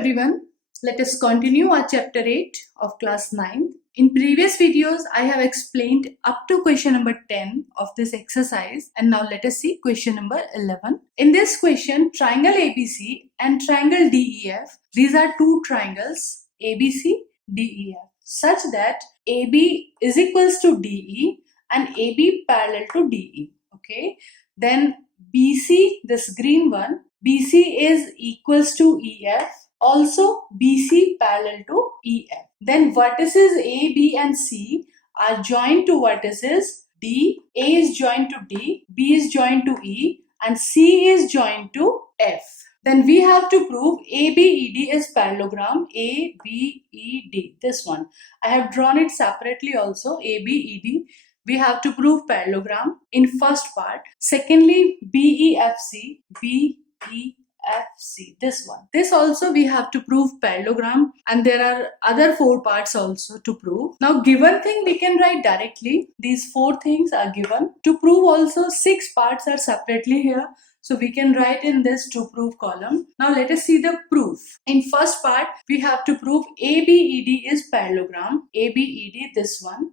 everyone. Let us continue our chapter 8 of class 9. In previous videos, I have explained up to question number 10 of this exercise, and now let us see question number 11. In this question, triangle ABC and triangle DEF, these are two triangles ABC, DEF, such that AB is equals to DE and AB parallel to DE. Okay, then BC, this green one, BC is equals to EF, also BC parallel to EF. Then vertices A, B and C are joined to vertices D, A is joined to D, B is joined to E and C is joined to F. Then we have to prove ABED is parallelogram ABED, this one. I have drawn it separately also, ABED. We have to prove parallelogram in first part. Secondly, BEFC, this one. This also we have to prove parallelogram, and there are other 4 parts also to prove. Now given thing we can write directly. These 4 things are given. To prove also 6 parts are separately here. So we can write in this to prove column. Now let us see the proof. In first part, we have to prove ABED is parallelogram. ABED, this one.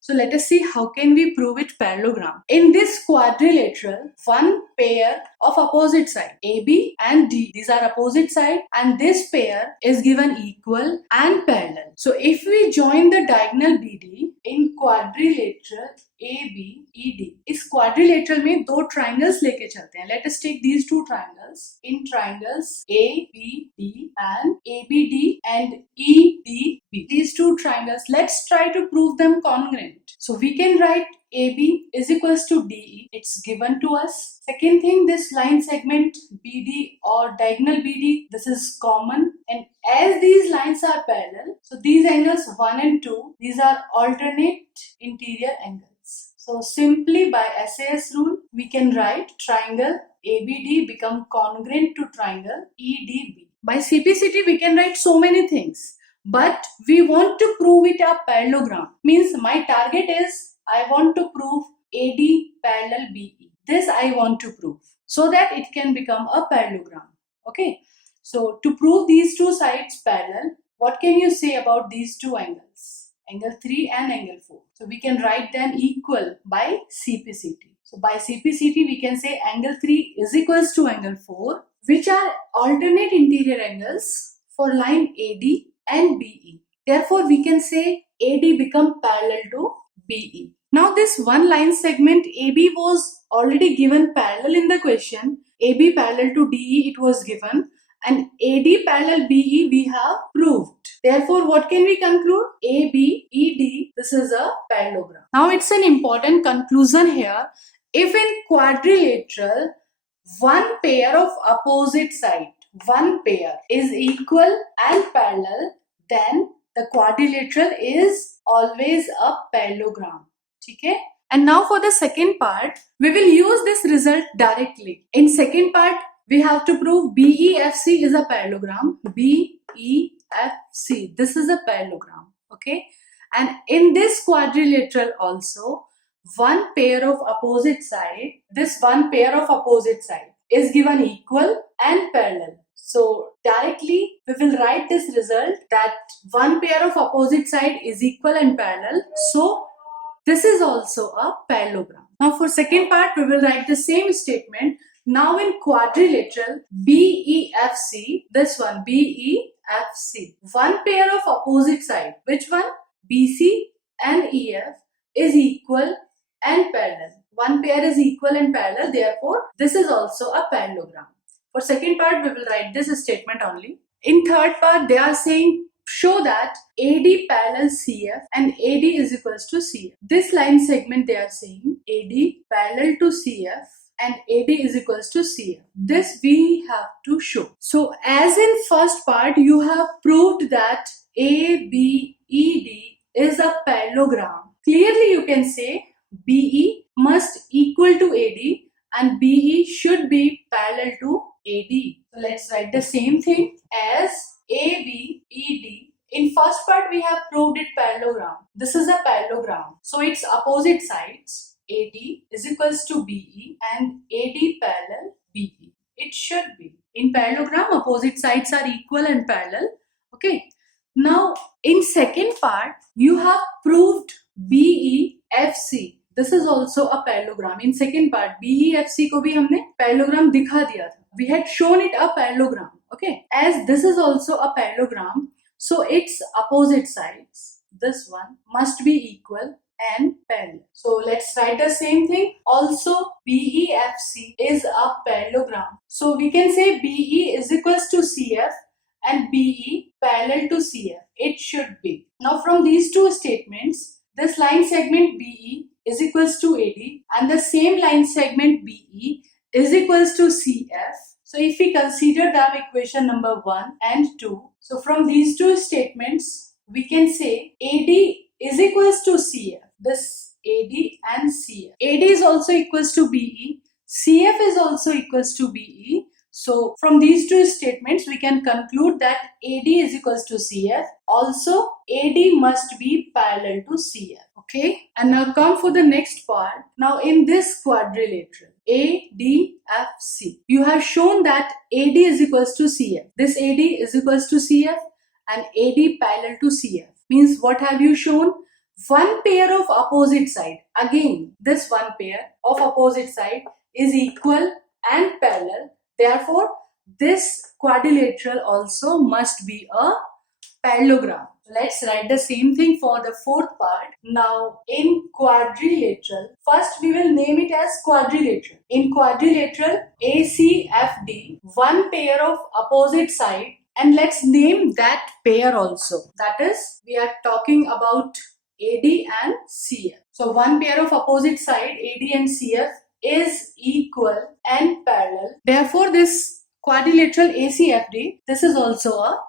So let us see how can we prove it parallelogram. In this quadrilateral, one pair of opposite side AB and D, these are opposite side, and this pair is given equal and parallel. So if we join the diagonal BD in quadrilateral ABED, इस quadrilateral में 2 triangles लेके चलते हैं. Let us take these 2 triangles. In triangles ABD and ABD and EDB, these 2 triangles, let's try to prove them congruent. So we can write AB is equals to DE. It's given to us. Second thing, this line segment BD or diagonal BD, this is common. And as these lines are parallel, so these angles 1 and 2, these are alternate interior angles. So simply by SAS rule, we can write triangle ABD become congruent to triangle EDB. By CPCT, we can write so many things. But we want to prove it a parallelogram. Means my target is I want to prove AD parallel BE. This I want to prove so that it can become a parallelogram. Okay. So to prove these 2 sides parallel, what can you say about these 2 angles? Angle 3 and angle 4. So we can write them equal by CPCT. So by CPCT we can say angle 3 is equals to angle 4, which are alternate interior angles for line AD and BE. Therefore, we can say AD become parallel to BE. Now, this one line segment AB was already given parallel in the question. AB parallel to DE it was given, and AD parallel BE we have proved. Therefore, what can we conclude? ABED, this is a parallelogram. Now, it's an important conclusion here. If in quadrilateral, one pair of opposite side, one pair is equal and parallel, then the quadrilateral is always a parallelogram. Okay? And now for the second part, we will use this result directly. In second part, we have to prove BEFC is a parallelogram. BEFC, this is a parallelogram. Okay? And in this quadrilateral also, one pair of opposite side, this one pair of opposite side is given equal and parallel. So directly we will write this result that one pair of opposite side is equal and parallel. So this is also a parallelogram. Now for second part we will write the same statement. Now in quadrilateral BEFC, this one BEFC, one pair of opposite side, which one? BC and EF is equal and parallel. One pair is equal and parallel, therefore this is also a parallelogram. For second part, we will write this statement only. In third part, they are saying show that AD parallel CF and AD is equals to CF. This line segment they are saying AD parallel to CF and AD is equals to CF. This we have to show. So as in first part, you have proved that ABED is a parallelogram. Clearly you can say BE must equal to AD and BE should be parallel to AD. So let's write the same thing as ABED. In first part we have proved it parallelogram. This is a parallelogram. So its opposite sides AD is equals to BE and AD parallel BE. It should be. In parallelogram, opposite sides are equal and parallel. Okay. Now, in second part, you have proved BEFC. This is also a parallelogram. In second part, BEFC को भी हमने parallelogram दिखा दिया था. We had shown it a parallelogram. Okay. As this is also a parallelogram, so its opposite sides, this one, must be equal and parallel. So let's write the same thing. Also, BEFC is a parallelogram. So we can say BE is equals to CF and BE parallel to CF. It should be. Now from these two statements, this line segment BE is equals to AD and the same line segment BE is equals to CF. So if we consider them equation number 1 and 2, so from these two statements, we can say AD is equals to CF. This AD and CF. AD is also equals to BE. CF is also equals to BE. So from these two statements, we can conclude that AD is equals to CF. Also, AD must be parallel to CF. Okay. And now come for the next part. Now in this quadrilateral, ADFC, you have shown that AD is equals to CF. This AD is equals to CF and AD parallel to CF. Means what have you shown? One pair of opposite side. Again, this one pair of opposite side is equal and parallel. Therefore, this quadrilateral also must be a parallelogram. Let's write the same thing for the fourth part. Now, in quadrilateral, first we will name it as quadrilateral. In quadrilateral, ACFD, one pair of opposite side, and let's name that pair also. That is, we are talking about AD and CF. So, one pair of opposite side, AD and CF, is equal and parallel. Therefore, this quadrilateral ACFD, this is also a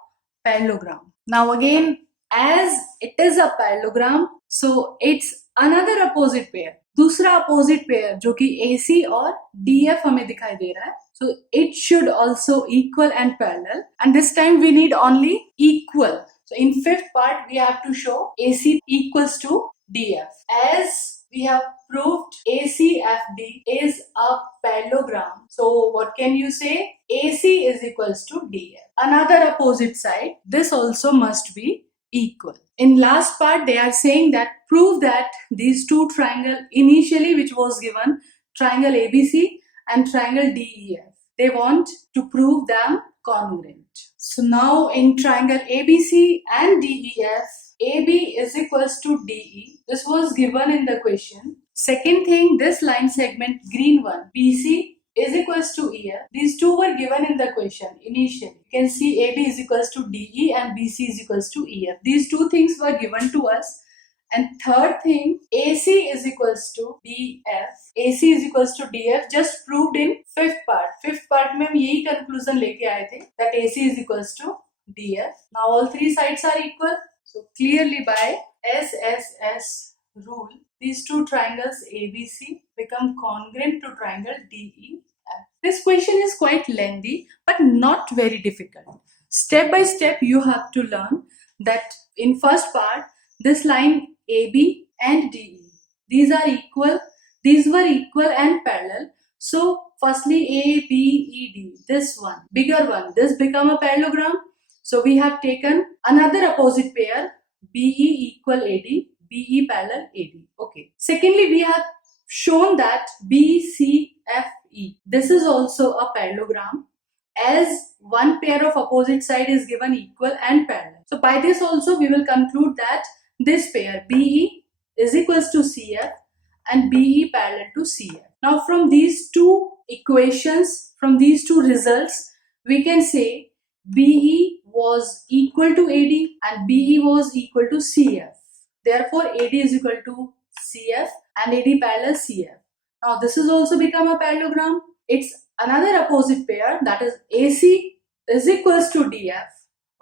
parallelogram. Now again, as it is a parallelogram, so it's another opposite pair. दूसरा opposite pair जो कि AC और DF हमें दिखाई दे रहा है. So it should also equal and parallel. And this time we need only equal. So in fifth part, we have to show AC equals to DF. As we have proved ACFD is a parallelogram. So what can you say? AC is equals to DF. Another opposite side, this also must be equal. In last part, they are saying that prove that these two triangle initially which was given, triangle ABC and triangle DEF, they want to prove them congruent. So now in triangle ABC and DEF, AB is equals to DE. This was given in the question. Second thing, this line segment green one, BC is equals to EF. These two were given in the question initially. You can see AB is equals to DE and BC is equals to EF. These two things were given to us. And third thing, AC is equals to DF. AC is equals to DF just proved in fifth part. Fifth part में हम यही conclusion लेके आए थे that AC is equals to DF. Now all three sides are equal. So clearly by SSS rule, these two triangles ABC become congruent to triangle DEF. This question is quite lengthy but not very difficult. Step by step you have to learn that in first part, this line AB and DE, these are equal, these were equal and parallel. So firstly A, B, E, D, this one, bigger one, this become a parallelogram. So we have taken another opposite pair, BE equal AD, BE parallel AD. Okay. Secondly, we have shown that BCFE, this is also a parallelogram as one pair of opposite side is given equal and parallel. So by this also we will conclude that this pair BE is equals to CF and BE parallel to CF. Now from these two equations, from these two results, we can say BE was equal to AD and BE was equal to CF. Therefore, AD is equal to CF and AD parallel CF. Now this is also become a parallelogram. It's another opposite pair, that is AC is equals to DF.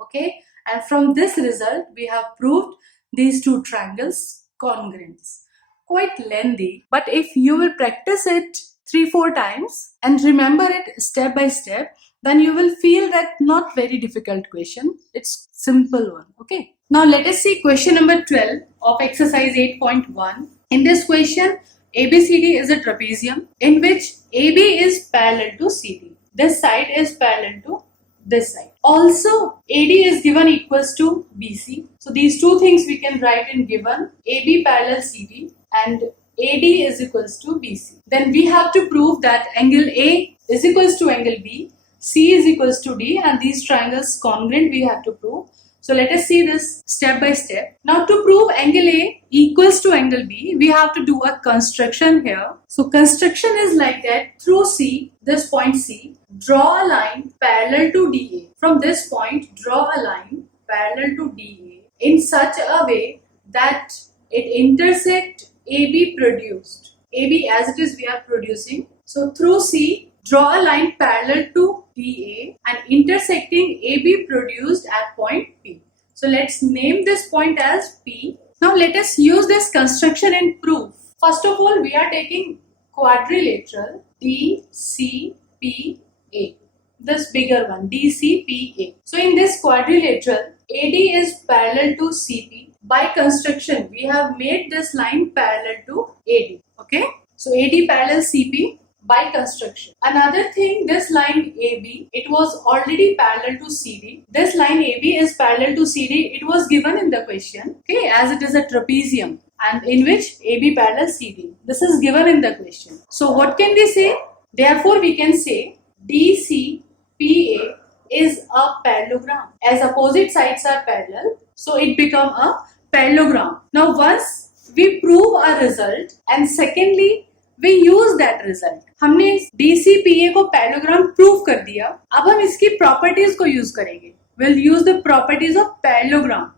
Okay, and from this result we have proved these two triangles congruence. Quite lengthy, but if you will practice it 3-4 times and remember it step by step, then you will feel that not very difficult question. It's simple one. Okay. Now let us see question number 12 of exercise 8.1. In this question, ABCD is a trapezium in which AB is parallel to CD. this side is parallel to this side. Also, AD is given equals to BC. So these two things we can write in given. AB parallel CD and AD is equals to BC. Then we have to prove that angle A is equals to angle B, C is equals to D, and these triangles congruent we have to prove. So let us see this step by step. Now to prove angle A equals to angle B, we have to do a construction here. So construction is like that. Through C, this point C, draw a line parallel to DA. From this point, draw a line parallel to DA in such a way that it intersect AB produced. AB as it is we are producing. So through C, draw a line parallel to DA and intersecting AB produced at point P. So let's name this point as P. Now let us use this construction and proof. First of all, we are taking quadrilateral DCPA. This bigger one, DCPA. So in this quadrilateral, AD is parallel to CP. By construction, we have made this line parallel to AD. Okay. So AD parallel CP by construction. Another thing, this line AB, it was already parallel to CD. This line AB is parallel to CD. It was given in the question, okay, as it is a trapezium and in which AB parallel CD. This is given in the question. So what can we say? Therefore, we can say DCPA is a parallelogram. As opposite sides are parallel, so it become a parallelogram. Now once we prove a result and secondly we use that result. हमने DCPA को parallelogram prove कर दिया. अब हम इसकी properties को use करेंगे. We'll use the properties of parallelogram.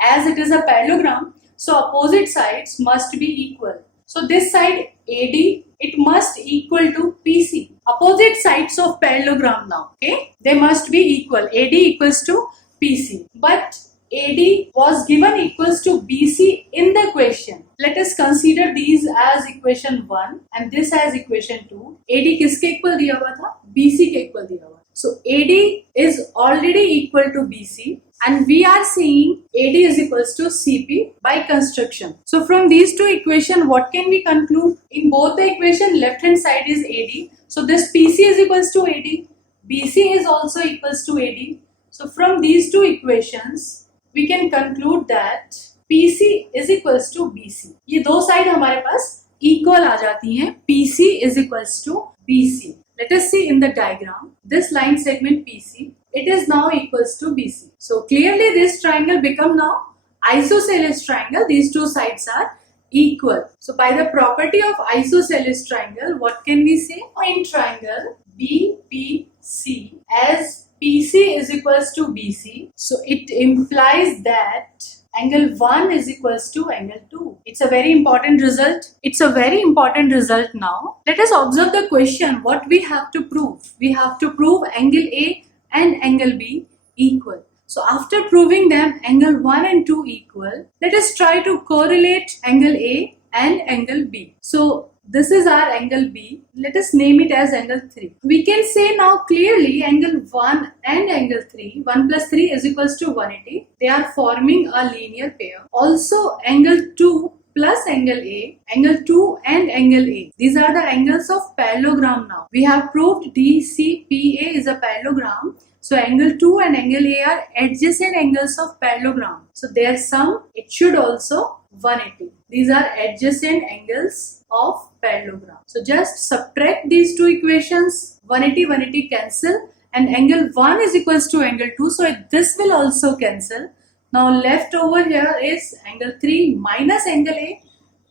As it is a parallelogram, so opposite sides must be equal. So this side AD, it must equal to PC. Opposite sides of parallelogram now, okay? They must be equal. AD equals to PC. But AD was given equals to BC in the question. Let us consider these as equation 1 and this as equation 2. AD किसके equal दिया हुआ था? BC के equal दिया हुआ. So AD is already equal to BC and we are saying AD is equals to CP by construction. So from these two equations, what can we conclude? In both the equation, left hand side is AD. So this PC is equals to AD. BC is also equals to AD. So from these two equations, we can conclude that PC is equals to BC. ये दो side हमारे पास equal आ जाती हैं. PC is equals to BC. Let us see in the diagram. This line segment PC, it is now equals to BC. So clearly this triangle become now isosceles triangle. These two sides are equal. So by the property of isosceles triangle, what can we say? In triangle BPC, as PC is equals to BC, so it implies that angle 1 is equals to angle 2. It's a very important result. It's a very important result now. Let us observe the question. What we have to prove? We have to prove angle A and angle B equal. So after proving them angle 1 and 2 equal, let us try to correlate angle A and angle B. So this is our angle B. Let us name it as angle 3. We can say now clearly angle 1 and angle 3, 1 plus 3 is equals to 180. They are forming a linear pair. Also angle 2 plus angle A, angle 2 and angle A. These are the angles of parallelogram now. We have proved DCPA is a parallelogram. So angle 2 and angle A are adjacent angles of parallelogram. So their sum, it should also 180. These are adjacent angles of parallelogram. So just subtract these two equations, 180, 180 cancel and angle 1 is equals to angle 2. So this will also cancel. Now left over here is angle 3 minus angle A.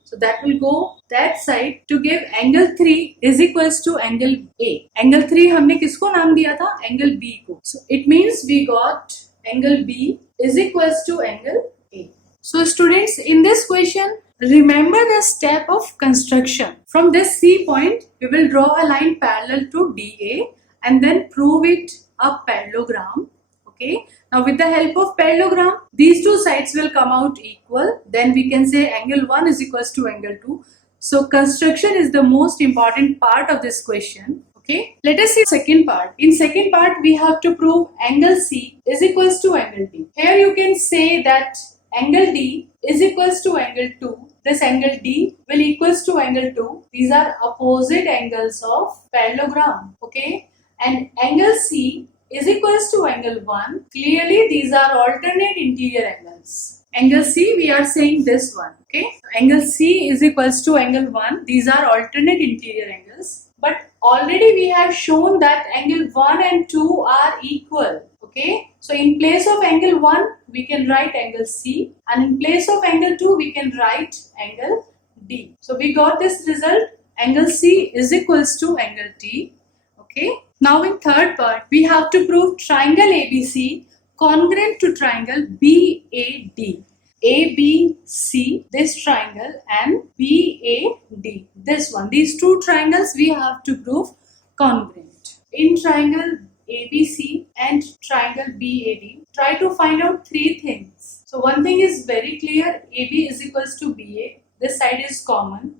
So that will go that side to give angle 3 is equals to angle A. Angle 3 हमने किसको नाम दिया था? Angle B को. So it means we got angle B is equals to angle A. So students, in this question, remember the step of construction. From this C point, we will draw a line parallel to DA and then prove it a parallelogram. Okay. Now with the help of parallelogram, these two sides will come out equal. Then we can say angle 1 is equals to angle 2. So construction is the most important part of this question. Okay. Let us see second part. In second part, we have to prove angle C is equals to angle D. Here you can say that angle D is equals to angle 2. This angle D will equals to angle 2. These are opposite angles of parallelogram. Okay. and angle C is equals to angle 1. Clearly these are alternate interior angles. Angle C, we are saying this one, okay? Angle C is equals to angle 1. These are alternate interior angles. But already we have shown that angle 1 and 2 are equal, okay? So in place of angle 1, we can write angle C, and in place of angle 2, we can write angle D. So we got this result, angle C is equals to angle D, okay? Now in third part, we have to prove triangle ABC congruent to triangle BAD. ABC, this triangle, and BAD, this one. These two triangles we have to prove congruent. In triangle ABC and triangle BAD, try to find out three things. So one thing is very clear, AB is equals to BA, this side is common,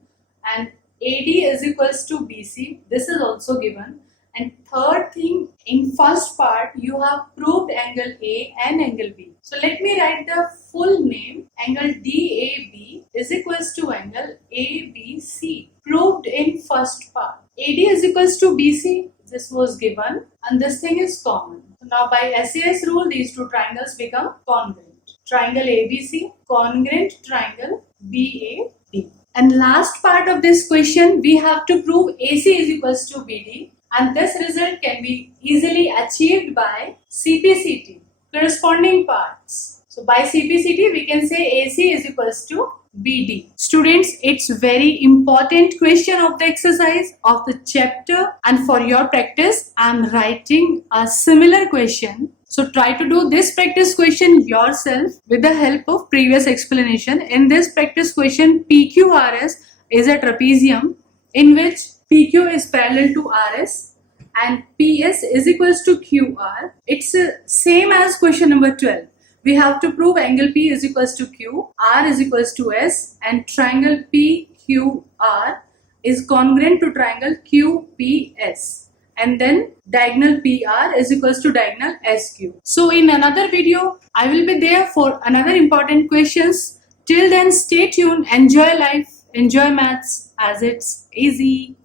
and AD is equals to BC, this is also given. And third thing, in first part, you have proved angle A and angle B. So let me write the full name. Angle DAB is equals to angle ABC. Proved in first part. AD is equals to BC. This was given. And this thing is common. So now by SAS rule, these two triangles become congruent. Triangle ABC, congruent triangle BAD. And last part of this question, we have to prove AC is equals to BD. And this result can be easily achieved by CPCT, corresponding parts. So by CPCT, we can say AC is equals to BD. Students, it's very important question of the exercise of the chapter, and for your practice, I am writing a similar question. So try to do this practice question yourself with the help of previous explanation. In this practice question, PQRS is a trapezium in which PQ is parallel to RS and PS is equals to QR. It's same as question number 12. We have to prove angle P is equals to Q, R is equals to S, and triangle PQR is congruent to triangle QPS. And then diagonal PR is equals to diagonal SQ. So in another video, I will be there for another important questions. Till then, stay tuned, enjoy life, enjoy maths as it's easy.